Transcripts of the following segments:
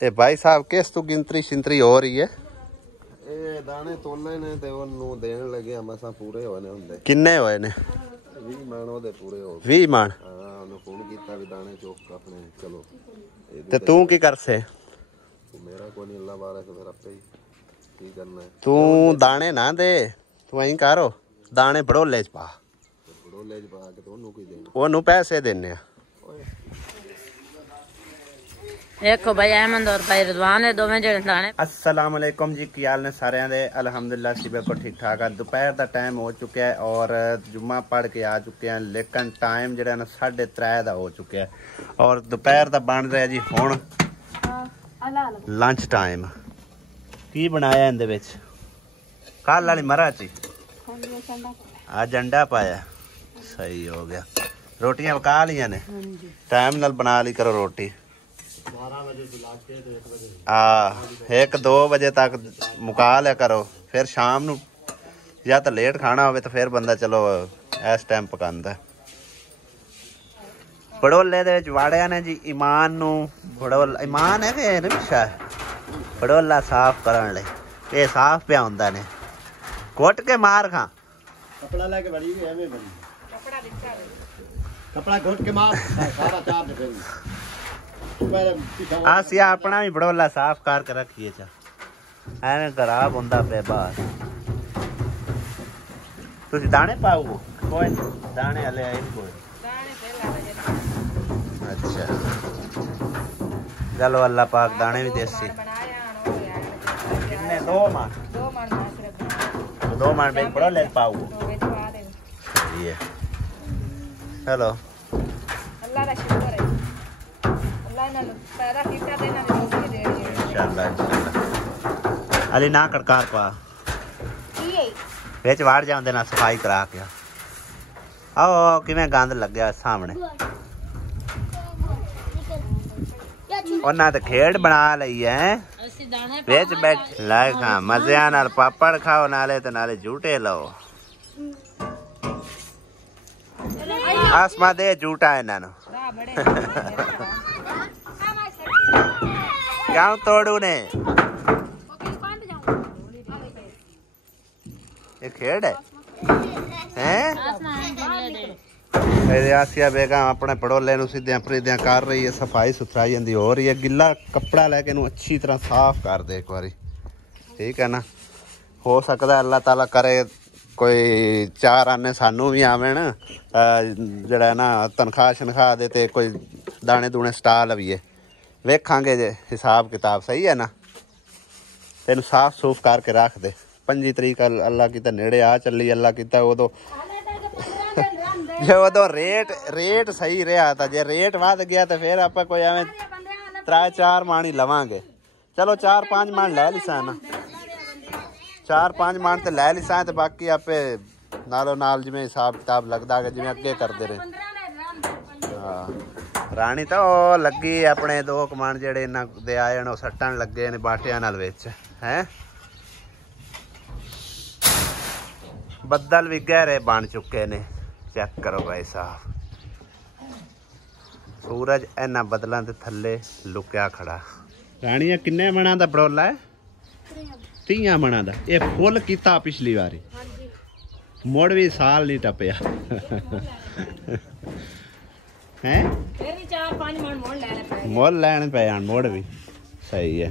ए भाई साहब किस तू गिनती शिंतरी हो रही है? ਇਹ ਦਾਣੇ ਤੋਲੇ ਨੇ ਤੇ ਉਹਨੂੰ ਦੇਣ ਲੱਗੇ ਮਸਾਂ ਪੂਰੇ ਹੋਣੇ ਹੁੰਦੇ। ਕਿੰਨੇ ਹੋਏ ਨੇ? 20 ਮਣ ਉਹਦੇ ਪੂਰੇ ਹੋ ਗਏ। 20 ਮਣ? ਹਾਂ ਉਹਨੂੰ ਫੋਨ ਕੀਤਾ ਵੀ ਦਾਣੇ ਚੁੱਕ ਆਪਣੇ ਚਲੋ। ਤੇ ਤੂੰ ਕੀ ਕਰਸੇ? ਮੇਰਾ ਕੋਈ ਨਹੀਂ ਅੱਲਾ ਵਾਲਾ ਫਿਰ ਆਪੇ ਹੀ ਕੀ ਕਰਨਾ ਹੈ। ਤੂੰ ਦਾਣੇ ਨਾ ਦੇ, ਤੂੰ ਐਂ ਕਰੋ ਦਾਣੇ ਬੜੋਲੇ ਚ ਪਾ। ਬੜੋਲੇ ਚ ਪਾ ਕੇ ਤੇ ਉਹਨੂੰ ਕੀ ਦੇਣਾ? ਉਹਨੂੰ ਪੈਸੇ ਦੇਣੇ ਆ। देखो भाई अहमद और भाई रिजवान है दोवें जेड़े दाने। अस्सलाम वालेकुम जी, की हाल ने सारिਆਂ ਦੇ? अल्हम्दुलिल्लाह सी बिल्कुल ठीक ठाक है। दोपहर का टाइम हो चुका है और जुम्मा पढ़ के आ चुके हैं, लेकिन टाइम जो ना 3:30 का हो चुका है और दोपहर का बन रहा जी हुण लंच टाइम। की बनाया इहदे विच? कल वाली मरा ची अज अंडा पाया। सही हो गया। रोटियां पका लिया ने? टाइम नाल बना ली करो रोटी। 1-2 बजे तक मुका लिया करो, फिर शाम नू या तो लेट खाना हो तो फिर बंदा चलो इस टाइम पकांदा। बड़ोले दे विच वाड़िया ने जी ईमान नू। बड़ोला ईमान है कि रिक्शा बड़ोला साफ करन लई ये साफ पिया हुंदा ने। कुट के मार खा कपड़ा लेके बड़ी भी एवें बड़ी कपड़ा घोट के मार सारा चार दे ਅਸੀਂ ਆਪਣਾ ਵੀ ਬੜੋਲਾ ਸਾਫ਼ ਕਰਕੇ ਰੱਖੀਏ ਚਾ ਐਵੇਂ ਖਰਾਬ ਹੁੰਦਾ ਪਿਆ ਬਾਹਰ। ਤੁਸੀਂ ਦਾਣੇ ਪਾਓ? ਕੋਈ ਦਾਣੇ ਹਲੇ ਆਏ ਕੋਈ ਅੱਛਾ ਚਲੋ ਅੱਲਾ ਪਾਕ ਦਾਣੇ ਵੀ ਦੇਸੀ ਕਿੰਨੇ 2 ਮਣ 2 ਮਣ ਬੇ ਬੜੋਲੇ ਪਾਓ। ਸਹੀ ਹੈ ਚਲੋ अल्लाह का शुक्र है पैदा किया देना इंशाल्लाह इंशाल्लाह। अली ना कड़कार पा विच वाड़ जांदे ना सफाई करा के आओ किवें गंद लग्या सामने। उन्हां ते खेड बना लई है विच बैठ लाए खा मज़े नाल पापड़ खाओ नाले ते नाले झूटे लो। आसमा दे झूटा इन्हां नूं क्यों तोड़ू ने? ये खेड है आसिया बेगम अपने पड़ोले नूं सीधियां परीदियां कर रही है, सफाई सुथराई इहदी हो रही है। गिला कपड़ा लैके इहनूं अच्छी तरह साफ कर दे एक बारी, ठीक है ना? हो सकता अल्लाह ताला करे कोई 4 आने सानू भी आवेन जड़ा ना तनख्वाह शनख्वाह दे ते कोई दाने दूने स्टाल लवीए वेखांगे जे हिसाब किताब सही है ना। तेन साफ सूफ करके रख दे। 25 तरीक अल्लाह की नेड़े आ चली। अल्लाह की उदो जो उदो रेट सही रहा था। जे रेट वध गया तो फिर आप कोई एवं 3-4 मण ही लवांगे। चलो 4-5 मण लै लिसा ना, 4-5 मण तो लै लिसा तो बाकी आपे नालों नाल जिवें हिसाब किताब लगता है जिवें अगे करते रहे। हाँ राणी तो लगी अपने 2 कमान जेड़े इन्हां दे आए ने सट्टन लगे ने बाटियां नाल विच हैं। बदल भी गहरे बन चुके ने, चेक करो भाई साहब। सूरज इन्हां बदलों के थले लुकिया खड़ा। राणिया किन्ने मणा दा बड़ोला है? 30 मणा दा। ये फुल कीता पिछली बारी, मुड़ भी साल नहीं टपया हैं? फिर भी 4-5 मण मोल लैने पे मोड़ भी सही है।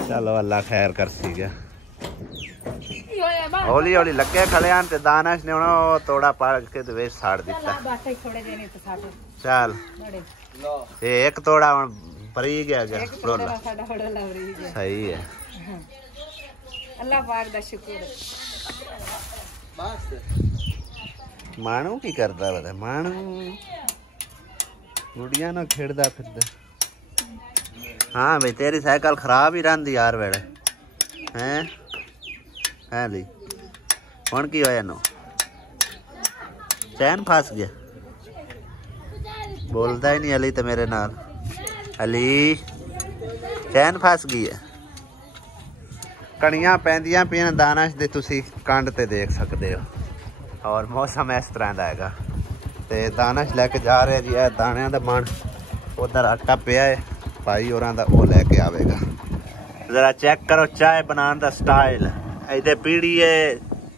चलो अल्लाह खैर कर सी गया। हौली हौली लगे खड़े ते दानश ने तोड़ा पाड़ के वे साड़ दिता। चल ये एक तोड़ा भरी गया सही है। अल्लाह पाक दा शुक्र। मानू की करदा बता? मानू गुड़िया ना खेड़दा फिरदा। हाँ भाई तेरी साइकिल खराब ही रही यार वेड़े हैं ली हुण की होया नो? चैन फस गया? बोलता ही नहीं अली तो मेरे नाल। अली चैन फस गई है। कणियां पैंदियां पियां दानश दे तुसी कंड ते देख सकते हो और मौसम इस तरह का है। तो दानश लैके जा रहे जी दाणियां दा मन। उधर आटा पिया है भाई और वो लैके आवेगा। जरा चेक करो चाय बनाने का स्टाइल। इधर पीढ़ी है,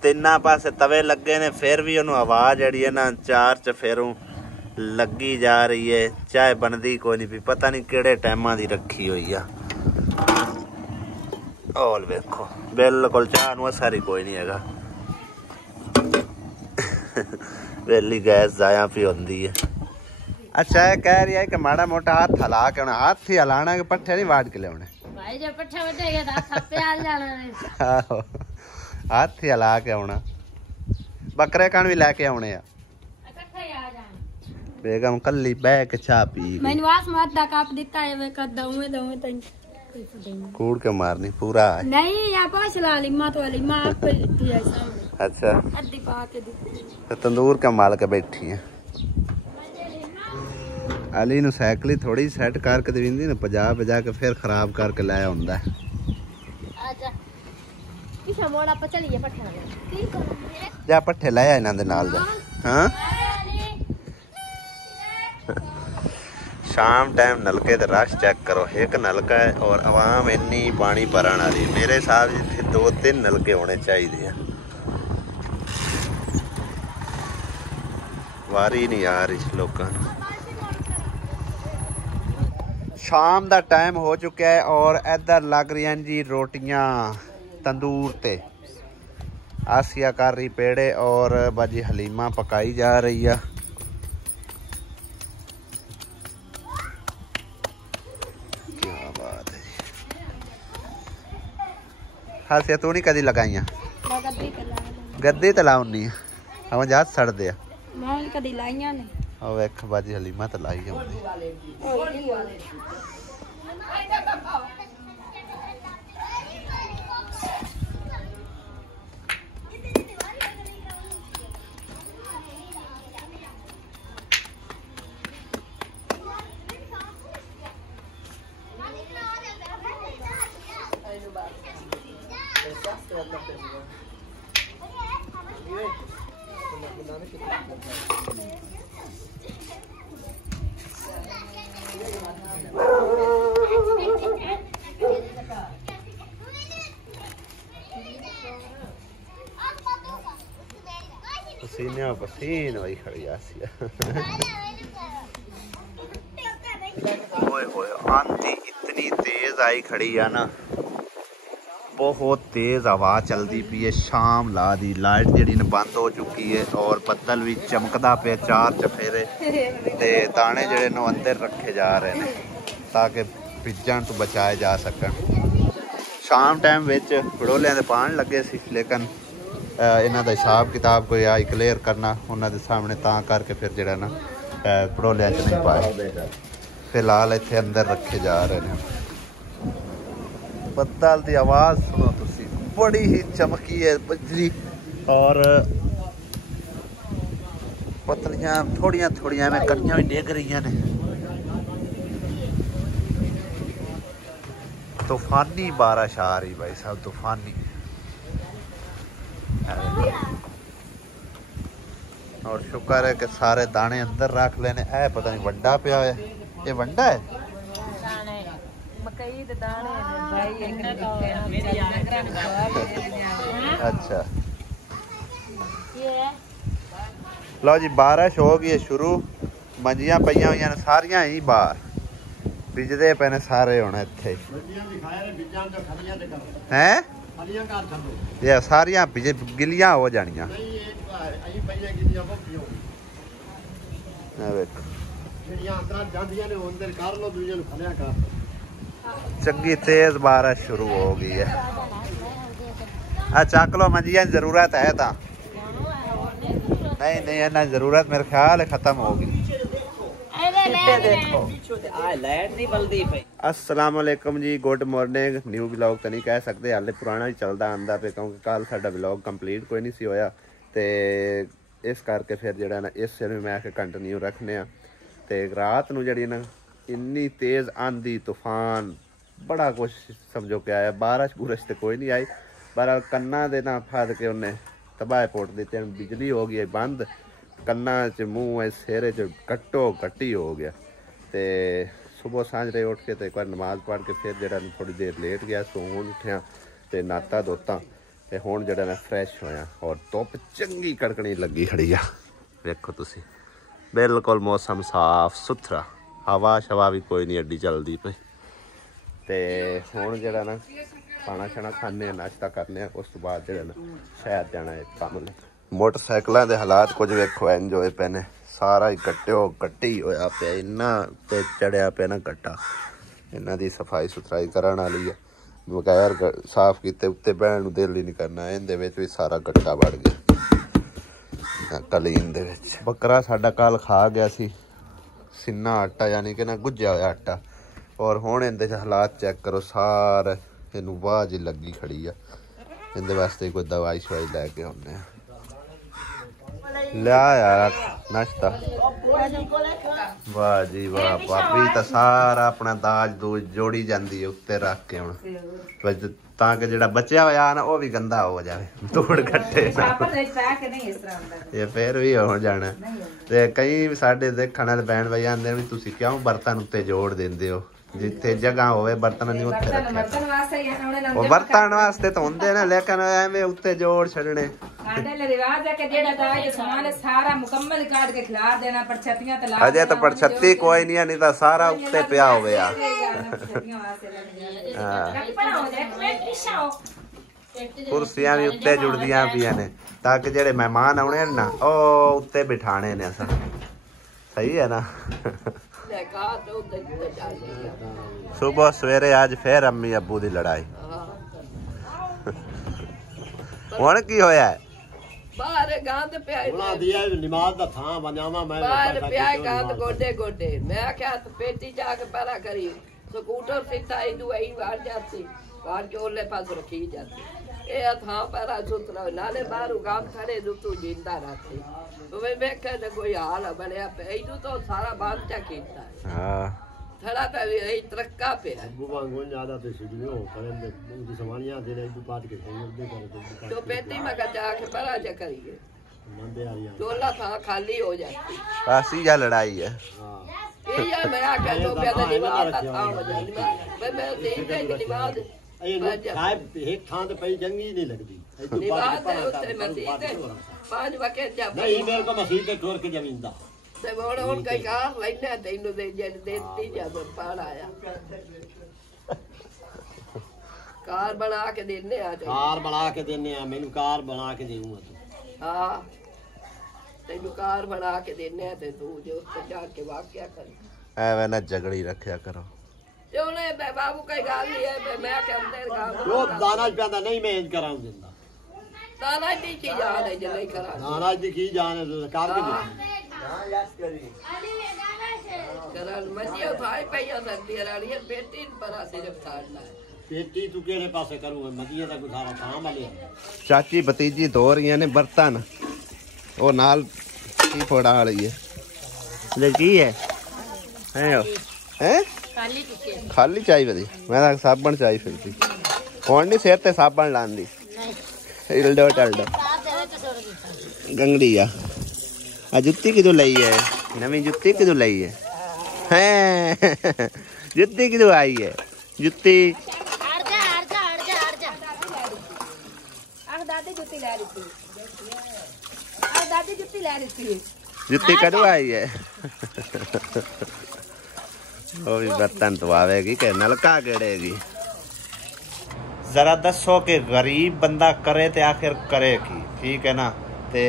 तिना पासे तवे लगे ने, फिर भी उन्होंने आवाज़ जी है ना चार चफेरों लगी जा रही है। चाय बनती कोई नहीं, पता नहीं किहड़े टाइमां दी रखी हुई है। और वेखो बिल्कुल चाह नूं असर ही कोई नहीं है। वेली गैस जाया पी होंदी है। अच्छा ये कह रही है कि माड़ा मोटा हाथ हिला के आना, हाथ ही हिलाना कि पट्ठे नहीं वाड़ के लियाने भाई जो पट्ठे वटेगा तो थप्पे आ जाना ने। आहो हाथ ही हिला के आना। बकरे कण भी लैके आने आ। इकट्ठे ही आ जाना। बेगम कल्ली बह के चाह पी मैंने वास मत दा काप दिता है वे कर दऊं तई कूड़ के मारनी पूरा है। नहीं या पास ला ली मां तो वाली मां आप पिया सामने। अच्छा अद्धी पा के दी तो तंदूर के माल के बैठी है। अली नु साइकिल ही थोड़ी सैट करके देंदी ना, बजा के फिर खराब करके लाया हुंदा है। आजा किसा मोड़ा पर चलिए पट्ठे जा पट्ठे लाया इन्हां दे नाल जा। हां शाम टाइम नलके ते रश चेक करो। एक नलका है और आवाम इन्नी पानी भरन वाली। मेरे हिसाब से 2-3 नलके होने चाहिए। वारी नहीं आ रही लोगों। शाम का टाइम हो चुका है और इधर लग रही हैं जी रोटियां तंदूर ते। आसिया कर रही पेड़े और बाजी हलीमा पकाई जा रही है। क्या बात है। हासिया तू नहीं कदी लगाइया? गद्दी तो लाउनी हम जहाज सड़ दे कदी लाइया ने। और वेख बाजी हलीमा तो लाई होंदी। पसीने पसीन वही खड़ी आसिया। ओए होए आंधी इतनी तेज आई खड़ी है ना, बहुत तेज हवा चलती पी है। शाम ला दी लाइट जी बंद हो चुकी है और बदल भी चमकदा पे चार चफेरे ते दाने जड़े नो अंदर रखे जा रहे हैं ताकि भिजन तो बचाए जा सकन। शाम टाइम विच पड़ोलियां दे पान लगे सी, लेकिन इन्हां दा हिसाब किताब कोई आई क्लीयर करना उन्हां दे सामने तां करके फिर जड़ा ना पड़ोलियां च नहीं पाए। फिलहाल इत्थे अंदर रखे जा रहे हैं। बदल की आवाज़ सुनो तुसी, बड़ी ही चमकी है बिजली और पतलियां थोड़ियां थोड़ियां में कनियां भी डिग रही ने। तूफानी बारिश आ रही भाई साहब, तूफानी। और शुक्र है कि सारे दाने अंदर रख लेने। ऐ पता नहीं वंडा पिया है, ये वंडा है मकई दे दाने भाई। अच्छा लो जी, बारिश हो गई है शुरू। मंजियां पईयां हुई ने सारियां ही बाहर, बिजदे पे ने सारे हुण इत्थे हैं। ये सारियां गिलियां हो जानियां। चंगी तेज बारिश शुरू हो गई है। चक लो मंजियां, जरूरत है ता नहीं इन्ना जरूरत मेरे ख्याल है खत्म हो गई। अस्सलाम वालेकुम जी, गुड मॉर्निंग। न्यू ब्लॉग तो नहीं कह सकते, हाले पुराना ही चलता आंदा पे क्योंकि कल साडा ब्लॉग कंप्लीट कोई नहीं सी होया ते इस करके फिर जड़ा ना इस में मैं कंटिन्यू रखने आ। ते रात नूं जड़ी ना इन्नी तेज़ आंधी तूफान बड़ा कुछ समझो के आया। बारिश तो कोई नहीं आई, पर कन्ना दे ना फद के उन्हें तबाह पोट देते। बिजली हो गई बंद, कन्ना च मूँह सिर च कट्टो कट्टी हो गया। ते ਸੁਬਹ ਸਾਂਝਰੇ ਉੱਠ ਕੇ ਤੇ ਇੱਕ ਵਾਰ ਨਮਾਜ਼ ਪੜ੍ਹ ਕੇ ਫਿਰ ਜਿਹੜਾ ਥੋੜੀ ਦੇਰ ਲੇਟ ਗਿਆ, ਸੋ ਹੁਣ ਉੱਠਿਆ ਤੇ ਨਾਤਾ ਧੋਤਾ ਤੇ ਹੁਣ ਜਿਹੜਾ ਮੈਂ ਫਰੈਸ਼ ਹੋਇਆ। ਔਰ ਧੁੱਪ ਚੰਗੀ ਕੜਕਣੀ ਲੱਗੀ ਖੜੀ ਆ, ਵੇਖੋ ਤੁਸੀਂ, ਬਿਲਕੁਲ ਮੌਸਮ ਸਾਫ ਸੁਥਰਾ, ਹਵਾ ਸ਼ਵਾ ਵੀ ਕੋਈ ਨਹੀਂ ਐਡੀ ਚੱਲਦੀ ਪਈ। ਤੇ ਹੁਣ ਜਿਹੜਾ ਨਾ ਖਾਣਾ ਛਾਣਾ ਖਾਣੇ, ਨਾਸ਼ਤਾ ਕਰਨੇ ਆ, ਉਸ ਤੋਂ ਬਾਅਦ ਜਿਹੜਾ ਨਾ ਸ਼ਾਇਦ ਜਾਣਾ ਹੈ ਕੰਮ ਲਈ। ਮੋਟਰਸਾਈਕਲਾਂ ਦੇ ਹਾਲਾਤ ਕੁਝ ਵੇਖੋ ਇੰਜ ਹੋਏ ਪਏ ਨੇ, ਸਾਰਾ ਹੀ ਕੱਟੀ ਹੋਇਆ ਪਿਆ, ਇੰਨਾ ਤੇ ਚੜਿਆ ਪਿਆ ਨਾ ਗੱਟਾ। ਇਹਨਾਂ ਦੀ ਸਫਾਈ ਸੁਥਰਾਈ ਕਰਨ ਵਾਲੀ ਹੈ, ਬਗੈਰ ਸਾਫ਼ ਕੀਤੇ ਉੱਤੇ ਬਹਿਣ ਨੂੰ ਦਿਲ ਹੀ ਨਹੀਂ ਕਰਨਾ। ਇਹਦੇ ਵਿੱਚ ਵੀ ਸਾਰਾ ਗੱਟਾ ਵੜ ਗਿਆ ਕਲੀਨ ਦੇ ਵਿੱਚ। ਬੱਕਰਾ ਸਾਡਾ ਕੱਲ ਖਾ ਗਿਆ ਸੀ ਸਿੰਨਾ ਆਟਾ, ਯਾਨੀ ਕਿ ਨਾ ਗੁੱਝਿਆ ਹੋਇਆ ਆਟਾ। ਔਰ ਹੁਣ ਇਹਦੇ 'ਚ ਹਾਲਾਤ ਚੈੱਕ ਕਰੋ, ਸਾਰੇ ਇਹਨੂੰ ਵਾਹ ਜੀ ਲੱਗੀ ਖੜੀ ਆ। ਇਹਦੇ ਵਾਸਤੇ ਕੋਈ ਦਵਾਈ ਸ਼ਵਾਈ ਲੈ ਕੇ ਆਉਂਦੇ ਆ। ਲਿਆ ਯਾਰ ਨਾਸ਼ਤਾ। ਵਾਹ ਜੀ ਵਾਹ, ਭਾਬੀ ਤਾਂ ਸਾਰਾ ਆਪਣਾ ਦਾਜ ਦੂਜ ਜੋੜੀ ਜਾਂਦੀ ਹੈ ਉੱਤੇ ਰੱਖ ਕੇ ਹੁਣ, ਤਾਂ ਕਿ ਜਿਹੜਾ ਬਚਿਆ ਹੋਇਆ ਨਾ ਉਹ ਵੀ ਗੰਦਾ ਹੋ ਜਾਵੇ, ਧੂੜ ਘੱਟੇ ਇਹ ਫੇਰ ਵੀ ਹੋ ਜਾਣਾ। ਤੇ ਕਈ ਸਾਡੇ ਦੇਖਣ ਵਾਲੇ ਭੈਣ ਭਾਈ ਆਂਦੇ ਵੀ ਤੁਸੀਂ ਕਿਉਂ ਬਰਤਨ ਉੱਤੇ ਜੋੜ ਦਿੰਦੇ ਹੋ, ਜਿੱਥੇ ਜਗ੍ਹਾ ਹੋਵੇ ਬਰਤਨ ਨਹੀਂ ਉੱਤੇ ਰੱਖਿਆ। ਉਹ ਬਰਤਨ ਵਾਸਤੇ ਤਾਂ ਹੁੰਦੇ ਨੇ, ਲੇਕਿਨ ਐਵੇਂ ਉੱਤੇ ਜੋੜ ਛੱਡਣੇ ਅਜੇ ਤਾਂ ਪਰਛੱਤੀ ਕੋਈ ਨਹੀਂ ਤਾਂ ਸਾਰਾ ਉੱਤੇ ਪਿਆ ਹੋਵੇ ਆ। ਕੁਰਸੀਆਂ ਵੀ ਉੱਤੇ ਜੁੜਦੀਆਂ ਪਈਆਂ ਨੇ ਤਾਂ ਕਿ ਜਿਹੜੇ ਮਹਿਮਾਨ ਆਉਣੇ ਨਾ ਉਹ ਉੱਤੇ ਬਿਠਾਣੇ ਨੇ ਅਸਾਂ। ਸਹੀ ਹੈ ਨਾ। ਸੁਬਹ ਸਵੇਰੇ ਅੱਜ ਫੇਰ ਅੰਮੀ ਅੱਬੂ ਦੀ ਲੜਾਈ। ਹੁਣ ਕੀ ਹੋਇਆ? ਬਾਹਰ ਗੰਦ ਪਿਆ ਉਹਨਾਂ ਦੀ ਨਮਾਜ਼ ਦਾ ਥਾਂ ਬਣਾਵਾ ਮੈਂ ਬਾਹਰ ਪਿਆ ਗੰਦ ਗੋਡੇ ਗੋਡੇ। ਮੈਂ ਕਿਹਾ ਪੇਟੀ ਜਾ ਕੇ ਪਹਿਲਾਂ ਕਰੀ ਸਕੂਟਰ ਸਿੱਧਾ ਇਦੂ ਆਈ ਵਾਰ ਜਾਂਦੀ ਵਾਰ ਕੇ ਉਹਲੇ ਪਾਸ ਰੱਖੀ ਜਾਂਦੀ। ਇਹ ਥਾਂ ਪਹਿਲਾਂ ਸੁਥਰਾ ਨਾਲੇ ਬਾਹਰ ਗੰਦ ਖੜੇ ਦੁੱਤੂ ਜਿੰਦਾ ਰੱਖੀ ਵੇ ਵੇਖੇ ਤੇ ਕੋਈ ਹਾਲ ਬਣਿਆ ਪਿਆ। ਇਦੂ ਤਾਂ ਸਾਰਾ ਬੰਦ ਚਾ ਕੀਤਾ। ਹਾਂ ਥੜਾ ਤਾਂ ਵੀ ਤਰੱਕਾ ਪਿਆ ਵਾਂਗੂ ਜ਼ਿਆਦਾ ਤੇ ਸਿੱਧੀਓ ਕਰਨ ਦੇ ਉਹਦੀ ਸਮਾਨੀਆਂ ਦੇ ਨੇ ਪਾਟ ਕੇ ਉਹਦੇ ਕਰ ਤੋ ਪੇਟੀ ਮੈਂ ਕਹਾ ਜਾ ਕੇ ਪਹਿਲਾਂ ਜਾ ਕਰੀਏ ਮੰਦੇ ਆ ਰਹੀ ਟੋਲਾ ਥਾਂ ਖਾਲੀ ਹੋ ਜਾਂਦੀ। ਆਸੀ ਜਾਂ ਲੜਾਈ ਹੈ। ਹਾਂ ਇਹ ਯਾਰ ਮੈਂ ਆ ਕੇ ਤੋਂ ਪਿਆ ਦੇ ਨਿਵਾਸ ਦਾ ਥਾਂ ਹੋ ਜਾਂਦੀ। ਮੈਂ ਤੇ ਇਹ ਨਿਵਾਸ ਸਾਹਿਬ ਇੱਕ ਥਾਂ ਤੇ ਪਈ ਜੰਗੀ ਨਹੀਂ ਲੱਗਦੀ। ਨਿਵਾਸ ਦੇ ਉੱਤੇ ਮਸਜਿਦ ਤੇ 5 ਵਕੇ ਜਾ ਨਹੀਂ ਮੇਰੇ ਕੋ ਮਸਜਿਦ ਤੇ ਟੁਰ ਕੇ ਜ਼ਮੀਨ ਦਾ ਤੇ ਹੁਣ ਕਈ ਕਾਰ ਲੈਣਾ ਤੈਨੂੰ ਦੇ ਜਦ ਦੇਤੀ ਜਦੋਂ ਪਾੜ ਆਇਆ ਕਾਰ ਬਣਾ ਕੇ ਦੇਨੇ ਆ। ਕਾਰ ਬਣਾ ਕੇ ਦੇਨੇ ਆ ਮੈਨੂੰ ਕਾਰ ਬਣਾ ਕੇ ਦੇਊਂਗਾ ਤੂੰ। ਹਾਂ ਤੈਨੂੰ ਕਾਰ ਬਣਾ ਕੇ ਦੇਨੇ ਆ ਤੇ ਤੂੰ ਜੋ ਉੱਤੇ ਜਾ ਕੇ ਵਾਕਿਆ ਕਰ। ਐਵੇਂ ਨਾ ਝਗੜੀ ਰੱਖਿਆ ਕਰੋ। ਤੇ ਉਹਨੇ ਬਾਬੂ ਕਈ ਗੱਲ ਨਹੀਂ ਹੈ ਮੈਂ ਕਿ ਅੰਦਰ ਗਾ ਉਹ ਦਾਣਾ ਪਿਆਦਾ ਨਹੀਂ ਮੈਂ ਇੰਜ ਕਰਾਂ ਦਿੰਦਾ। ਦਾਣਾ ਦੀ ਕੀ ਜਾਨ ਹੈ ਜੇ ਨਹੀਂ ਕਰਾਂ ਦਾਣਾ ਦੀ ਕੀ ਜਾਨ ਹੈ ਕਾਰ ਕੇ ਕਰਨ ਮੱਝੀਆਂ ਭਾਈ ਪਈਆਂ ਸਰਦੀਆਂ ਵਾਲੀਆਂ ਬੇਟੀ ਪਰਾ ਸਿਰਫ ਛਾੜਨਾ ਹੈ। ਪੇਟੀ ਤੂੰ ਕਿਹੜੇ ਪਾਸੇ ਕਰੂਗਾ ਮੱਝੀਆਂ ਦਾ ਗੁਜ਼ਾਰਾ ਥਾਂ ਵਾਲੇ। ਚਾਚੀ ਭਤੀਜੀ ਧੋ ਰਹੀਆਂ ਨੇ ਬਰਤਨ, ਉਹ ਨਾਲ ਕੀ ਫੋੜਾ ਵਾਲੀ ਹੈ ਲੈ ਕੀ ਹੈ ਹੈ ਖਾਲੀ ਚਾਈ ਵਧੀ। ਮੈਂ ਤਾਂ ਸਾਬਣ ਚਾਈ ਫਿਰਦੀ ਹੁਣ ਨਹੀਂ ਸਿਰ ਤੇ ਸਾਬਣ ਲਾਉਂਦੀ ਇਲਡੋ ਟਲਡੋ ਗੰਗੜੀ ਆ ਜੁੱਤੀ ਕਿਦੋਂ ਲਈ ਹੈ? ਨਵੀਂ ਜੁੱਤੀ ਕਿਦੋਂ ਲਈ ਹੈ? ਹੈ ਜੁੱਤੀ ਕਿਦੋਂ ਆਈ ਹੈ? ਜੁੱਤੀ ਜੁੱਤੀ ਕਦੋਂ ਆਈ ਹੈ? ਉਹ ਵੀ ਬਰਤਨ ਧਵਾਵੇਗੀ ਕਿ ਨਲਕਾ ਗੇੜੇਗੀ। ਜ਼ਰਾ ਦੱਸੋ ਕਿ ਗਰੀਬ ਬੰਦਾ ਕਰੇ ਤੇ ਆਖਿਰ ਕਰੇ ਕੀ? ਠੀਕ ਹੈ ਨਾ। ਤੇ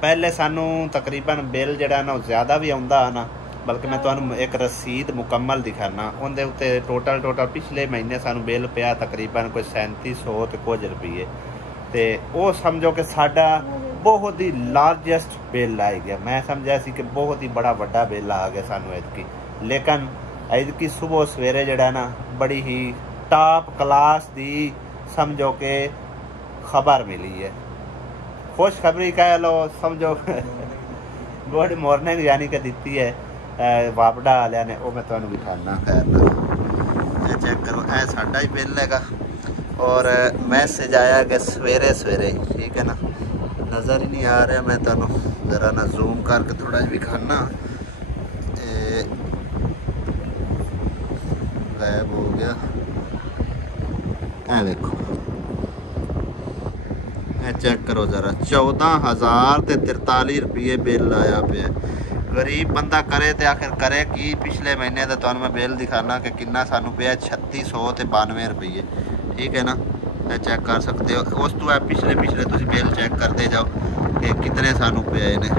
ਪਹਿਲੇ ਸਾਨੂੰ ਤਕਰੀਬਨ ਬਿੱਲ ਜਿਹੜਾ ਨਾ ਜ਼ਿਆਦਾ ਵੀ ਆਉਂਦਾ ਨਾ, ਬਲਕਿ ਮੈਂ ਤੁਹਾਨੂੰ ਇੱਕ ਰਸੀਦ ਮੁਕੰਮਲ ਦਿਖਾਣਾ। ਉਹਦੇ ਉੱਤੇ ਟੋਟਲ ਪਿਛਲੇ ਮਹੀਨੇ ਸਾਨੂੰ ਬਿੱਲ ਪਿਆ ਤਕਰੀਬਨ ਕੋਈ 3700 ਤੇ ਕੁਝ ਰੁਪਏ। ਤੇ ਉਹ ਸਮਝੋ ਕਿ ਸਾਡਾ ਬਹੁਤ ਹੀ ਲਾਰਜੈਸਟ ਬਿੱਲ ਆ ਗਿਆ। ਮੈਂ ਸਮਝਿਆ ਸੀ ਕਿ ਬਹੁਤ ਹੀ ਬੜਾ ਵੱਡਾ ਬਿੱਲ ਆ ਗਿਆ ਸਾਨੂੰ ਐਤਕੀ, ਲੇਕਿਨ ਐਤਕੀ ਸੁਬਹ ਸਵੇਰੇ ਜਿਹੜਾ ਨਾ ਬੜੀ ਹੀ ਟਾਪ ਕਲਾਸ ਦੀ ਸਮਝੋ ਕਿ ਖਬਰ ਮਿਲੀ ਹੈ। खुशखबरी कह लो समझो गुड मॉर्निंग यानी कि दी है वापडा वाले ने। वो मैं तुम्हें दिखाना खैर ना चेक करो, यह साडा ही बिल है और मैसेज आया कि सवेरे सवेरे। ठीक है ना, नज़र ही नहीं आ रहा। मैं तुम्हें ज़रा ना जूम करके थोड़ा दिखाना। गायब हो गया। ए देखो चेक करो जरा 14,043 रुपये बिल आया पे। गरीब बंदा करे तो आखिर करे कि पिछले महीने का तुहानू मैं बिल दिखाना कि कितना सानू पे 3692 रुपये। ठीक है ना, चेक कर सकते हो। उस तो पिछले तुम बिल चेक करते जाओ कि कितने सानू पे आए ने।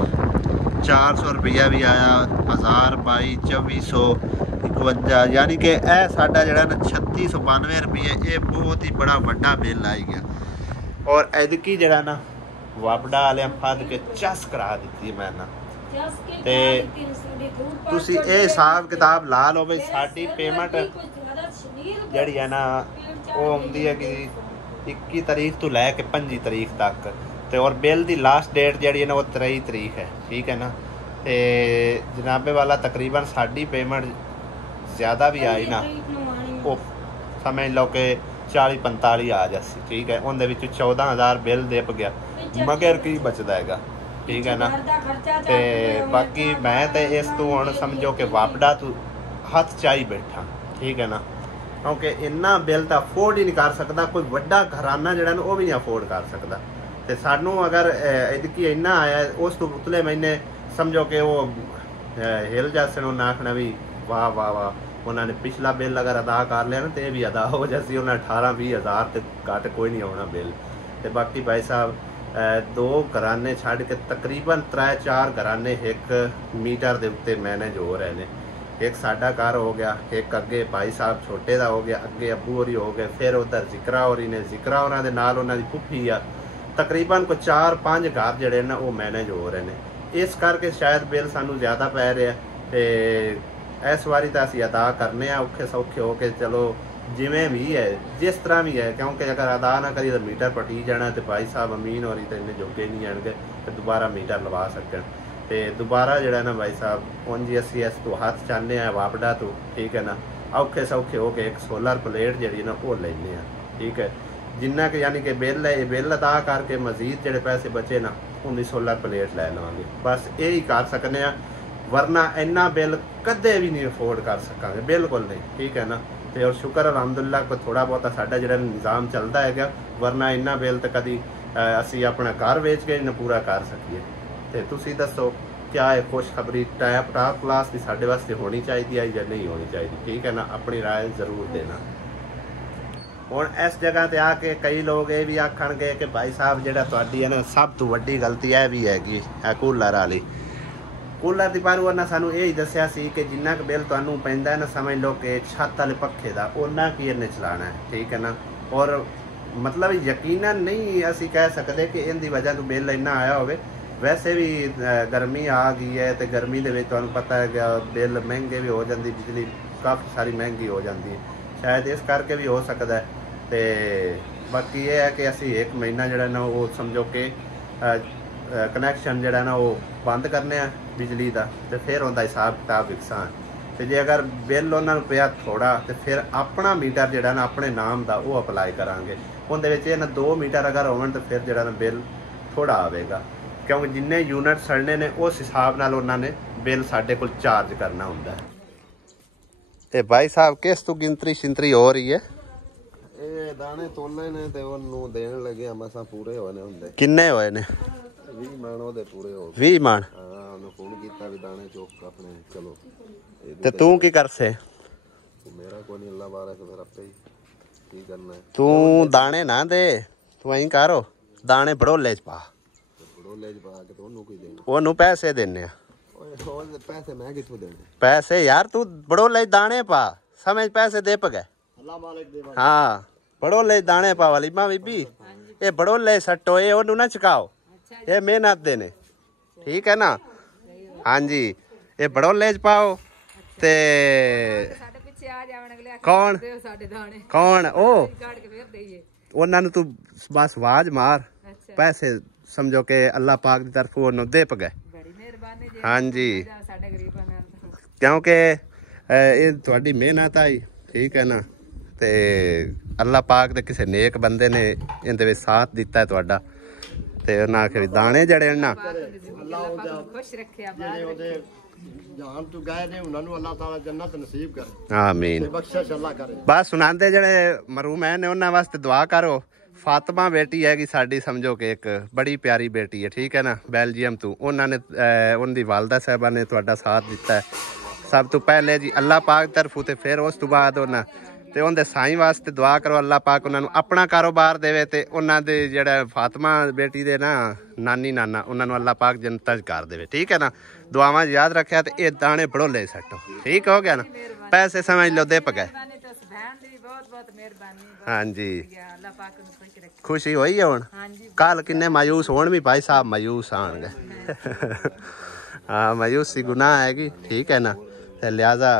400 रुपया भी आया, 1000 22 2451, यानी कि यह साडा जिहड़ा ना 3692 रुपये, ये बहुत ही बड़ा वड्डा बिल आई गया। और एदकी जिहड़ा ना वापडा वाले फद के चस करा दी मैं ना। ते तुसी ये हिसाब किताब ला लो बई साडी पेमेंट जिहड़ी है ना वो आउंदी है कि 21 तारीख तो लैके 25 तारीख तक। ते और बिल दी लास्ट डेट जिहड़ी है ना वो 23 तारीख है। ठीक है ना, ते जनाबे वाला तकरीबन साडी पेमेंट ज़्यादा भी आई ना, वो समझ लो कि 40-45 आ जासी। ठीक है, उनदे विच 14,000 बिल दिप गया, मगर की बचदा हैगा। ठीक है ना, ते बाकी मैं तो इस तो हुण समझो कि वापडा तू हथ चाही बैठा। ठीक है ना, क्योंकि इन्ना बिल तो अफोर्ड ही नहीं कर सकता कोई वड्डा घराना जिहड़ा ना वो भी नहीं अफोर्ड कर सकता। तो सानू अगर इदकी इन्ना आया उस तो उतले महीने समझो कि वो हिल जासन, उन्हें आखना भी वाह वाह वाह, उन्होंने पिछला बिल अगर अदा कर लिया ना तो ये भी अदा हो जासी। उन्हें 18-20 हज़ार तो घट कोई नहीं आना बिल। तो बाकी भाई साहब 2 घराने छड़ के तकरीबन 3-4 घराने एक मीटर के उत्ते मैनेज हो रहे हैं। एक साडा घर हो गया, एक अगे भाई साहब छोटे का हो गया, अगे अबू होरी हो गए, फिर उधर जिक्रा होरी ने, जिक्रा होर के नाल उन्होंने फुफी आ, तकरीबन कोई 4-5 घर जोड़े ना वो मैनेज हो रहे हैं। इस करके शायद बिल सानू ज़्यादा पै रहा है। तो इस बारी तो असी अदा करने औखे सौखे हो के, चलो जिमें भी है जिस तरह भी है, क्योंकि अगर अदा ना करी तो मीटर पटी जाना। तो भाई साहब अमीन हो रही तो इन्ने जोगे नहीं आएंगे तो दोबारा मीटर लवा सकन। तो दोबारा जोड़ा ना भाई साहब उंज असी इस तो हाथ चाहते हैं वापडा तो। ठीक है ना, औखे सौखे हो के एक सोलर प्लेट जी ना वो लेने। ठीक है, जिन्ना कि यानी कि बिल है, बिल अदा करके मजीद जोड़े पैसे बचे ना उन्नी सोलर प्लेट लै लवांगे। बस यही कर सकने, वरना इन्ना बिल कदे भी नहीं अफोर्ड कर सकांगे, बिल्कुल नहीं। ठीक है ना, तो और शुक्र अलहमदुलिल्लाह को थोड़ा बहुत साडा जिहड़ा निज़ाम चलता है, वरना इन्ना बिल तो कभी असी अपना घर वेच के ना पूरा कर सकीए। तो तुसी दसो क्या है खुशखबरी टॉप क्लास की साडे वास्ते होनी चाहिए है या नहीं होनी चाहिए? ठीक है ना, अपनी राय जरूर देना। हुण इस जगह ते आके कई लोग ये भी आखणगे कि भाई साहब जिहड़ा तुहाडी है ना सब तो वड्डी गलती है भी हैगी है कूलर वाली। कूलर की पर उन्हें सानू यही दसिया सी कि जिन्ना बिल तुहानू पैंदा है ना, समझ लो कि छत वाले पखे का उन्ना की इन्हें चलाना है। ठीक है ना, और मतलब यकीनन नहीं असी कह सकते कि इनकी वजह तो बिल इन्ना आया होवे। वैसे भी गर्मी आ गई है तो गर्मी के तुहानू पता है कि बिल महंगे भी हो जाती, बिजली काफ़ी सारी महंगी हो जाती है, शायद इस करके भी हो सकता है। तो बाकी ये है कि असी 1 महीना जोड़ा ना वो समझो कि कनैक्शन जोड़ा ना वो बंद करने बिजली का, तो फिर उनका हिसाब किताब विकसान। तो जे अगर बिल उन्होंने पिया थोड़ा तो फिर अपना मीटर जोड़ा ना अपने नाम का वो अपलाई करांगे। उनके ना 2 मीटर अगर होवन तो फिर जोड़ा ना बिल थोड़ा आएगा, क्योंकि जिन्ने यूनिट सड़ने ने उस हिसाब नाल उन्होंने बिल साढ़े को चार्ज करना होंदा है। ते भाई साहब किस तो गिनती शिंतरी हो रही है? ये दाने तोले ने ते ओनू देन लगे मसा पूरे होने हुंदे। किन्ने होए ने? 20 मन ओदे पूरे हो गए। 20 मन? हां, ओनू फोन कीता भी दाने चौक अपने चलो। ते तू की कर से? मेरा कोई नहीं, अल्लाह बारक फिर आपे ही की करना है। तू दाने ना दे, तू ऐं करो दाने बड़ोले च पा। बड़ोले च पा के तो ओनू की देना? ओनू पैसे देने आ। ओए पैसे मैं किथों देने? पैसे यार तू बड़ोले दाने पा, समझ पैसे दे पगे। अल्लाह मालिक दे। हाँ, बड़ोले दाने पा वाली मां बीबी, ये बड़ोले सट्टो ये ओनू ना चकाओ, ये मेहनत देने। ठीक है ना? हाँ जी, ये बड़ोले च पाओ। ते कौन कौन ओ उन्होंने तू बस आवाज मार, पैसे समझो कि अल्लाह पाक की तरफ उन्होंने दे पगे। हाँ जी, क्योंकि ये थोड़ी मेहनत आई। ठीक है ना, ते अल्लाह पाक दे किसी नेक बंदे ने इहदे विच साथ दिता है तुहाडा, ते उन्हें आखे दाने जड़े ना ਜਾਨ ਤੋਂ ਗਏ ਨੇ ਉਹਨਾਂ ਨੂੰ ਅੱਲਾਹ ਤਾਲਾ ਜੰਨਤ ਨਸੀਬ ਕਰੇ ਆਮੀਨ ਤੇ ਬਖਸ਼ਿਸ਼ ਅੱਲਾਹ ਕਰੇ। ਬਸ ਸੁਣਾਉਂਦੇ ਜਿਹੜੇ ਮਰੂਮੈਨ ਨੇ ਉਹਨਾਂ ਵਾਸਤੇ ਦੁਆ ਕਰੋ। ਫਾਤਮਾ ਬੇਟੀ ਹੈਗੀ ਸਾਡੀ, ਸਮਝੋ ਕਿ ਇੱਕ ਬੜੀ ਪਿਆਰੀ ਬੇਟੀ ਹੈ, ਠੀਕ ਹੈ ਨਾ, ਬੈਲਜੀਅਮ ਤੋਂ। ਉਹਨਾਂ ਨੇ ਉਹਨਾਂ ਦੀ ਵਾਲਦਾ ਸਾਹਿਬਾ ਨੇ ਤੁਹਾਡਾ ਸਾਥ ਦਿੱਤਾ ਹੈ ਸਭ ਤੋਂ ਪਹਿਲੇ ਜੀ ਅੱਲਾਹ ਪਾਕ ਤਰਫੋਂ, ਤੇ ਫਿਰ ਉਸ ਤੋਂ ਬਾਅਦ ਉਹਨਾਂ ਤੇ ਉਹਦੇ ਸਾਈਂ ਵਾਸਤੇ ਦੁਆ ਕਰੋ ਅੱਲਾਹ ਪਾਕ ਉਹਨਾਂ ਨੂੰ ਆਪਣਾ ਕਾਰੋਬਾਰ ਦੇਵੇ, ਤੇ ਉਹਨਾਂ ਦੇ ਜਿਹੜਾ ਫਾਤਮਾ ਬੇਟੀ ਦੇ ਨਾ ਨਾਨੀ ਨਾਨਾ ਉਹਨਾਂ ਨੂੰ ਅੱਲਾਹ ਪਾਕ ਜੰਨਤ 'ਚ ਕਰ ਦੇਵੇ, ਠੀਕ ਹੈ ਨਾ। ਦੁਆਵਾਂ ਯਾਦ ਰੱਖਿਆ ਤੇ ਇਹ ਦਾਣੇ ਬੜੋਲੇ ਸੱਟੋ, ਠੀਕ ਹੋ ਗਿਆ ਨਾ। ਪੈਸੇ ਸਮਝ ਲਓ ਦੇ ਪਕੇ। ਹਾਂਜੀ खुशी हुई है हुण। कल किन्ने मायूस होण भी भाई साहब मायूस आणगे। हाँ मायूसी गुनाह हैगी, ठीक है ना। ते लिहाजा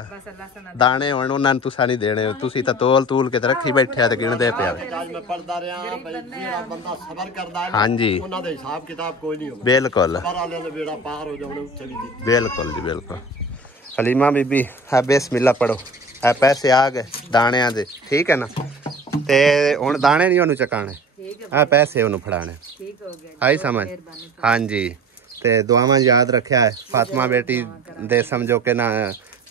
दाने हुण उन्हां नूं तुसां नहीं देने, तुसीं तां तोल तूल के ते रखी बैठे ते गिणदे पिया। मैं पढ़दा रहा भाई जेड़ा बंदा सबर करदा है हाँ जी उन्हां दे हिसाब किताब कोई नहीं होंदा। बिल्कुल पर वाले ने बेड़ा पार हो जाने उत्थे भी दी। बिल्कुल जी बिल्कुल। हलीमा बीबी है बिस्मिल्लाह पढ़ो। है पैसे आ गए दाणियां दे, ठीक है ना। ते हुण दाणे नहीं ओनू चकाने, आ पैसे ओनू फड़ाने, ठीक हो गया। आई समझ। हाँ जी ते दुआवां याद रखिया है फातिमा बेटी दे, समझो के ना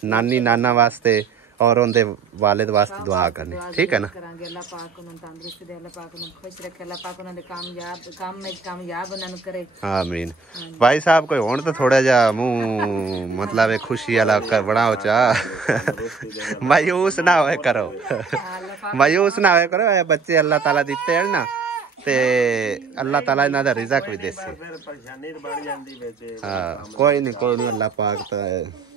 नानी नाना वास्ते और उनके वालिद वास्ते दुआ करनी, ठीक है ना। अल्लाह पाक उन्हें तंदुरुस्ती दे, अल्लाह पाक उन्हें खुश रखे, अल्लाह पाक उन्हें काम में कामयाब उन्हें करे। आमीन। भाई साहब कोई हुण तो थोड़ा जा मुंह मतलब खुशी वाला बड़ा हो चा मायूस ना होए करो मायूस ना होए करो। बच्चे अल्लाह ताला दिते हैं ना, ते अल्लाह ताला इन्हां दा रिज़क भी देसी। हाँ कोई नहीं अल्लाह पाक तो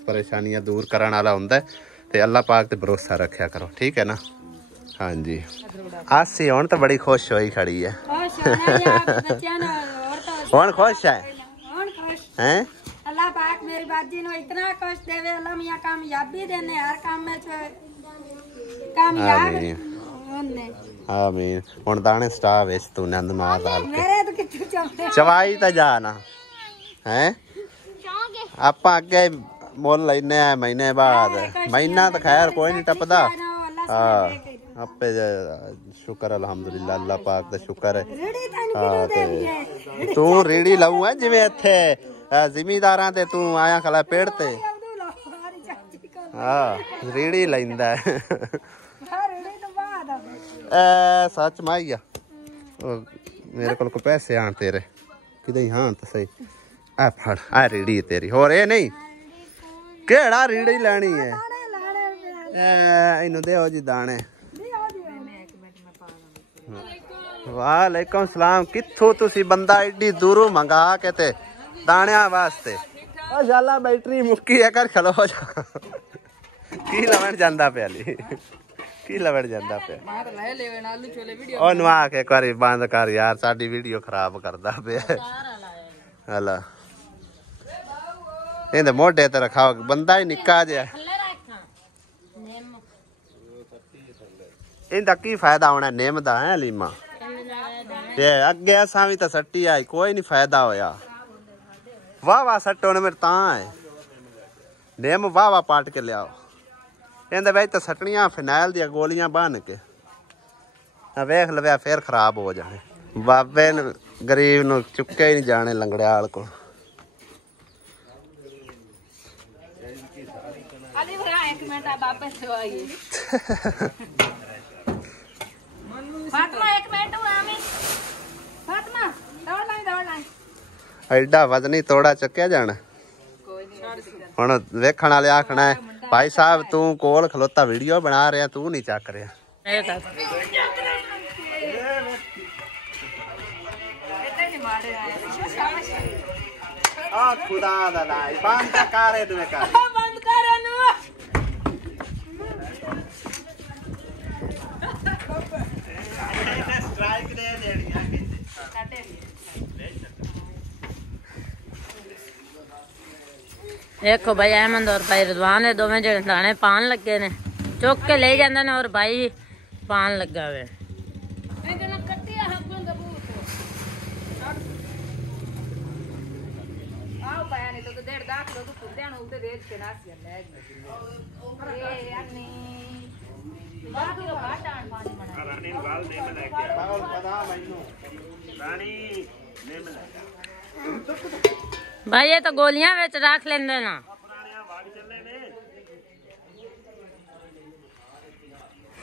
परेशानियां दूर करने वाला हुंदा है, ते अल्लाह पाक ते भरोसा रखा करो, ठीक है ना। हाँ जी आसी हुण तो बड़ी खुश होई खड़ी है। हुण खुश है हैं। अल्लाह पाक मेरी बाजी नो इतना खुश देवे, अल्लाह मियां कामयाबी देने हर काम में कामयाब होने। आमीन। हुण दाने स्टा विच तू नंद मार डाल के मेरे तो कितने चलते चवाई ता जाना हैं। आपां अगे मुल लैने आ महीने बाद, महीना तो खैर कोई नहीं टपदा। हाँ आपे शुक्र अल्हम्दुलिल्लाह अल्लाह पाक दा शुक्र है। हाँ ते तू रेड़ी लाऊं है जिवें इत्थे जिमीदारां ते तू आया खला पेड़ ते। हाँ रेड़ी लैंदा है सच माइया मेरे कोल को पैसे आन तेरे किदे हाँ तो सही। आ फड़ आ रेड़ी तेरी होर ए नहीं केड़ा रेड़ी लैनी है। इनू दे जी दाने। वालेकुम सलाम। कित्थों तुसी बंदा एडी दूरों मंगा के ते दाणिया वास्ते। ओ शाला बैटरी मुक्की है कर खलो जा की लवण जांदा पे अली की लवण जांदा पे। ओ नुआ के एक बारी बंद कर यार साडी वीडियो खराब करदा पे। हला इहदे मोढे ते रखाओ बंदा ही निक्का जिहा। इहदा की फायदा होना निम दा है लीमा। ये अगे असा भी तो सट्टी आई कोई नहीं फायदा होया। वाह वाह सट्टो ने मेरे तां है निम वाह वाह पाट के लियाओ। इहदे विच तो सट्टनियां फिनाइल दी गोलियां बन के वेख लव्या फिर खराब हो जाने। बाबे गरीब नूं चुके ही नहीं जाने लंगड़ियाल को। एडा वजनी तोड़ा चुकया जाना। हुण वेखण वाले आखना है भाई साहब तू कोल खलोता वीडियो बना रहा तू नहीं चक रहा। खुदा दा लाई बंद कर इनू कर बंद कर इनू। स्ट्राइक दे देड़ियां देखो भाई अहमद और भाई रिजवान है दोवें जेड़े दाने पान लगे ने चुक के ले जांदे ने और भाई पान लगा हुए। भाई ये तो गोलियां विच रख लेंदे ना।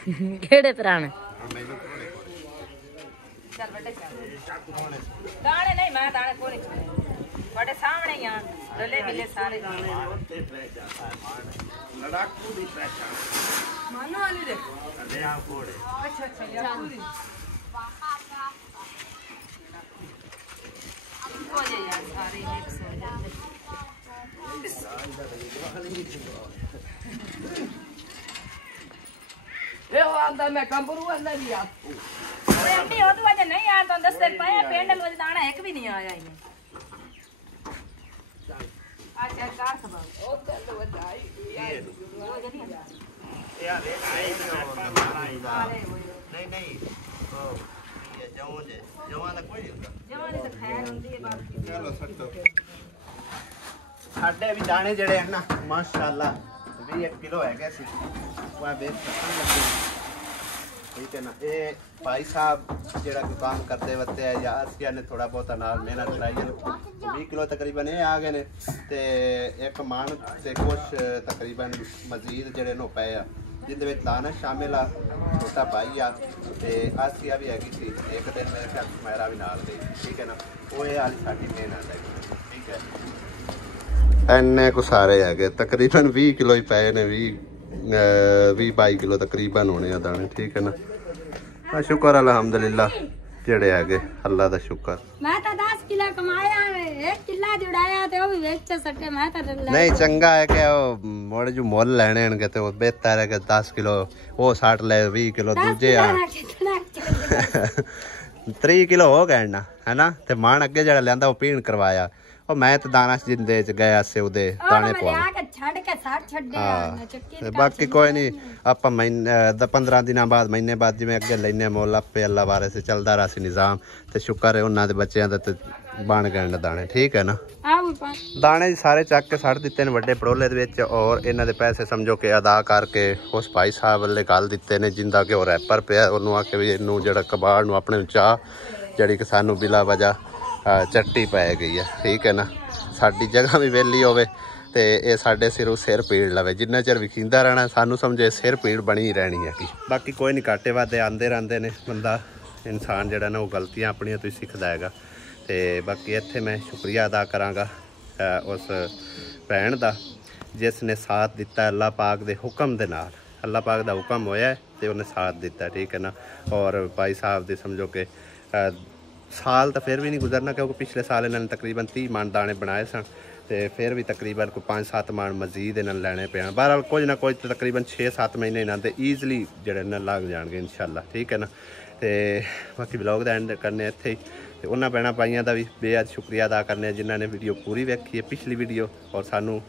ਕਿਹੜੇ ਪੁਰਾਣੇ ਦਾਣੇ ਨਹੀਂ ਮੈਂ ਦਾਣੇ ਕੋਲ ਤੁਹਾਡੇ ਸਾਹਮਣੇ ਹੀ ਆ ਰਲੇ ਮਿਲੇ ਸਾਰੇ ਲੜਾਕੂ ਦੀ ਪਹਿਚਾਨ ਮਾਨੋ ਵਾਲੀ ਦੇ ਲਿਆ ਕੋੜੇ ਅੱਛਾ ਅੱਛਾ ਯਾ ਪੂਰੀ ਇੱਕੋ ਜਿਹੇ ਯਾਰ ਸਾਰੇ ਮਿਕਸ ਹੋ ਜਾਂਦੇ ਇਹ ਉਹ ਆਂਦਾ ਮੈਂ ਕੰਬਰੂ ਅੰਦਰ ਵੀ ਆ ਅਰੇ ਅੰਮੀ ਉਹ ਤਾਂ ਅਜੇ ਨਹੀਂ ਆਇਆ ਤਾਂ ਦੱਸਦੇ ਪਾਇਆ ਪਿੰਡ ਵਿੱਚ ਦਾਣਾ ਇੱਕ ਵੀ ਨਹੀਂ ਆਇਆ ਇਹਨੇ ਅੱਛਾ ਕਾਰ ਸਭਾ ਉਹ ਚੱਲ ਵਧਾਈ ਯਾਰ ਇਹ ਆਏ ਨਾ ਮਾਰਾ ਇਹਦਾ ਨਹੀਂ ਨਹੀਂ ਉਹ ਇਹ ਜਵਾਨ ਦਾ ਕੋਈ ਨਹੀਂ ਹੁੰਦਾ ਜਵਾਨੀ ਤਾਂ ਖੈਰ ਹੁੰਦੀ ਹੈ ਬਾਕੀ ਚਲੋ ਸੱਟੋ ਸਾਡੇ ਵੀ ਦਾਣੇ ਜਿਹੜੇ ਹਨ ਨਾ ਮਾਸ਼ਾਅੱਲਾ 20 ਕਿਲੋ ਹੈਗੇ ਸੀ ਉਹ ਬੇਚ ਸਕਣ ਲੱਗੇ ਠੀਕ ਹੈ ਨਾ ਇਹ ਭਾਈ ਸਾਹਿਬ ਜਿਹੜਾ ਕੋਈ ਕੰਮ ਕਰਦੇ ਵਤੇ ਆ ਜਾਂ ਅਸੀਂ ਨੇ ਥੋੜਾ ਬਹੁਤਾ ਨਾਲ ਮਿਹਨਤ ਕਰਾਈ ਹੈ 20 ਕਿਲੋ ਤਕਰੀਬਨ ਇਹ ਆ ਗਏ ਨੇ ਤੇ ਇੱਕ ਮਣ ਤੇ ਕੁਛ ਤਕਰੀਬਨ ਮਜ਼ੀਦ ਜਿਹੜੇ ਨੂੰ ਪਏ ਆ ਜਿੰਦੇ ਵਿੱਚ ਦਾਣਾ ਸ਼ਾਮਿਲ ਆ ਛੋਟਾ ਭਾਈ ਆ ਤੇ ਆਸੀਆ ਵੀ ਹੈਗੀ ਸੀ ਇੱਕ ਦਿਨ ਮੇਰੇ ਖਿਆਲ ਮੇਰਾ ਵੀ ਨਾਲ ਗਈ ਠੀਕ ਹੈ ਨਾ ਉਹ ਇਹ ਵਾਲੀ ਸਾਡੀ ਮਿਹਨਤ ਹੈ ਠੀਕ ਹੈ ਇੰਨੇ ਕੁ ਸਾਰੇ ਹੈਗੇ ਤਕਰੀਬਨ 20 ਕਿਲੋ ਹੀ ਪਏ ਨੇ 20-22 ਕਿਲੋ ਤਕਰੀਬਨ ਹੋਣੇ ਆ ਦਾਣੇ ਠੀਕ ਹੈ ਨਾ ਸ਼ੁਕਰ ਅਲਹਮਦੁਲਿਲਾ ਜਿਹੜੇ ਹੈਗੇ ਅੱਲਾ ਦਾ ਸ਼ੁਕਰ ਮੈਂ ਤਾਂ 10 ਕਿਲੋ ਕਮਾਇਆ ਇੱਕ ਕਿੱਲਾ ਜੁੜਾਇਆ ਤੇ ਉਹ ਵੀ ਵੇਚ ਸਕੇ ਮੈਂ ਤਾਂ ਨਹੀਂ ਚੰਗਾ ਹੈ ਕਿ ਉਹ ਮੋੜ ਜੋ ਮੁੱਲ ਲੈਣੇ ਹਨਗੇ ਤੇ ਉਹ ਬਿਹਤਰ ਹੈ ਕਿ 10 ਕਿਲੋ ਉਹ 60 ਲੈ 20 ਕਿਲੋ ਦੂਜੇ ਆ 3 ਕਿਲੋ ਹੋ ਗਏ ਨਾ ਹੈਨਾ ਤੇ ਮਾਣ ਅੱਗੇ ਜਿਹੜਾ ਲਿਆਂਦਾ ਉਹ ਪੀਣ ਕਰਵਾਇਆ ਉਹ ਮੈਂ ਤੇ ਦਾਣਾ ਜਿੰਦੇ ਚ ਗਿਆ ਸੇ ਉਹਦੇ ਦਾਣੇ ਪਵਾ ਛੱਡ ਕੇ ਸਾਰ ਛੱਡਿਆ ਚੱਕੀ ਤੇ ਬਾਕੀ ਕੋਈ ਨਹੀਂ ਆਪਾਂ 15 ਦਿਨਾਂ ਬਾਅਦ ਮਹੀਨੇ ਬਾਅਦ ਜਿਵੇਂ ਅੱਗੇ ਲੈਨੇ ਮੁੱਲ ਆਪੇ ਅੱਲਾ ਬਾਰੇ ਸੇ ਚੱਲਦਾ ਰਹਾ ਸੀ ਨਿਜ਼ਾਮ ਤੇ ਸ਼ੁਕਰ ਹੈ ਉਹਨਾਂ ਦੇ ਬੱਚਿਆਂ ਦਾ ਤੇ ਬਣ ਗਏ ਨੇ ਦਾਣੇ ਠੀਕ ਹੈ ਨਾ ਦਾਣੇ ਸਾਰੇ ਚੱਕ ਕੇ ਛੱਡ ਦਿੱਤੇ ਨੇ ਵੱਡੇ ਪੜੋਲੇ ਦੇ ਵਿੱਚ ਔਰ ਇਹਨਾਂ ਦੇ ਪੈਸੇ ਸਮਝੋ ਕਿ ਅਦਾ ਕਰਕੇ ਉਸ ਭਾਈ ਸਾਹਿਬ ਵੱਲੇ ਕੱਲ ਦਿੱਤੇ ਨੇ ਜਿੰਦਾ ਕਿ ਉਹ ਰੈਪਰ ਪਿਆ ਉਹਨੂੰ ਆ ਕੇ ਵੀ ਇਹਨੂੰ ਜਿਹੜਾ ਕਬਾੜ ਨੂੰ ਆਪਣੇ ਚਾਹ ਜਿਹੜੀ ਕਿ ਸਾਨੂੰ ਬਿਲਾ ਵਜ੍ਹਾ ਚੱਟੀ ਪੈ ਗਈ ਹੈ ਠੀਕ ਹੈ ਨਾ ਸਾਡੀ ਜਗ੍ਹਾ ਵੀ ਵਿਹਲੀ ਹੋਵੇ ਤੇ ਇਹ ਸਾਡੇ ਸਿਰੋਂ ਸਿਰ ਪੀੜ ਲਵੇ ਜਿੰਨਾ ਚਿਰ ਵਿਖੀਂਦਾ ਰਹਿਣਾ ਸਾਨੂੰ ਸਮਝੇ ਸਿਰ ਪੀੜ ਬਣੀ ਰਹਿਣੀ ਹੈ ਕਿ ਬਾਕੀ ਕੋਈ ਨਹੀਂ ਘਾਟੇ ਵਾਧੇ ਆਉਂਦੇ ਰਹਿੰਦੇ ਨੇ ਬੰਦਾ ਇਨਸਾਨ ਜਿਹੜਾ ਨਾ ਉਹ ਗਲਤੀਆਂ ਆਪਣੀਆਂ ਤੋਂ ਹੀ ਸਿੱਖਦਾ ਹੈਗਾ ਤੇ ਬਾਕੀ ਇੱਥੇ ਮੈਂ ਸ਼ੁਕਰੀਆ ਅਦਾ ਕਰਾਂਗਾ ਉਸ ਭੈਣ ਦਾ ਜਿਸ ਨੇ ਸਾਥ ਦਿੱਤਾ ਅੱਲਾਹ ਪਾਕ ਦੇ ਹੁਕਮ ਦੇ ਨਾਲ ਅੱਲਾਹ ਪਾਕ ਦਾ ਹੁਕਮ ਹੋਇਆ ਤੇ ਉਹਨੇ ਸਾਥ ਦਿੱਤਾ ਠੀਕ ਹੈ ਨਾ ਔਰ ਭਾਈ ਸਾਹਿਬ ਦੇ ਸਮਝੋ ਕਿ ਸਾਲ ਤਾਂ ਫਿਰ ਵੀ ਨਹੀਂ ਗੁਜ਼ਰਨਾ ਕਿਉਂਕਿ ਪਿਛਲੇ ਸਾਲ ਇਹਨਾਂ ਨੇ ਤਕਰੀਬਨ 30 ਮਣ ਦਾਣੇ ਬਣਾਏ ਸਨ ਤੇ ਫਿਰ ਵੀ ਤਕਰੀਬਨ ਕੋਈ 5-7 ਮਣ ਮਜ਼ੀਦ ਇਹਨਾਂ ਨੂੰ ਲੈਣੇ ਪੈਣ ਬਹਰਹਾਲ ਕੁਝ ਨਾ ਕੁਝ ਤਕਰੀਬਨ 6-7 ਮਹੀਨੇ ਇਹਨਾਂ ਦੇ ਈਜ਼ਲੀ ਜਿਹੜੇ ਇਹਨਾਂ ਲੱਗ ਜਾਣਗੇ ਇਨਸ਼ਾਅੱਲਾ ਠੀਕ ਹੈ ਨਾ ਤੇ ਬਾਕੀ ਵਲੌਗ ਦਾ ਐਂਡ ਕਰਨੇ ਇੱਥੇ ਹੀ ਤੇ ਉਹਨਾਂ ਭੈਣਾਂ ਭਾਈਆਂ ਦਾ ਵੀ ਬੇਹੱਦ ਸ਼ੁਕਰੀਆ ਅਦਾ ਕਰਨੇ ਜਿਨ੍ਹਾਂ ਨੇ ਵੀਡੀਓ ਪੂਰੀ ਵੇਖੀ ਹੈ ਪਿਛਲੀ ਵੀਡੀਓ ਔਰ ਸਾਨੂੰ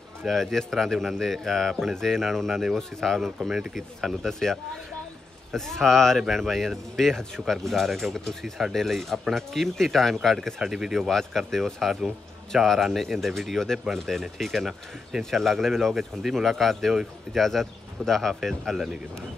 ਜਿਸ ਤਰ੍ਹਾਂ ਦੇ ਉਹਨਾਂ ਦੇ ਆਪਣੇ ਜ਼ੇਨ ਨਾਲ ਉਹਨਾਂ ਨੇ ਉਸ ਹਿਸਾਬ ਨਾਲ ਕਮੈਂਟ ਕੀਤੀ ਸਾਨੂੰ ਦੱਸਿਆ ਸਾਰੇ ਭੈਣ ਭਾਈਆਂ ਦਾ ਬੇਹੱਦ ਸ਼ੁਕਰਗੁਜ਼ਾਰ ਹਾਂ ਕਿਉਂਕਿ ਤੁਸੀਂ ਸਾਡੇ ਲਈ ਆਪਣਾ ਕੀਮਤੀ ਟਾਈਮ ਕੱਢ ਕੇ ਸਾਡੀ ਵੀਡੀਓ ਵਾਚ ਕਰਦੇ ਹੋ ਸਾਨੂੰ 4 ਆਨੇ ਇਹਦੇ ਵੀਡੀਓ ਦੇ ਬਣਦੇ ਨੇ ਠੀਕ ਹੈ ਨਾ ਇਨਸ਼ਾਅੱਲਾ ਅਗਲੇ ਵਲੌਗ ਵਿੱਚ ਹੁੰਦੀ ਮੁਲਾਕਾਤ ਦਿਓ ਇਜਾਜ਼ਤ ਖੁਦਾ ਹਾਫਿਜ਼ ਅੱਲਾ ਨਿਗਹਿਬਾਨ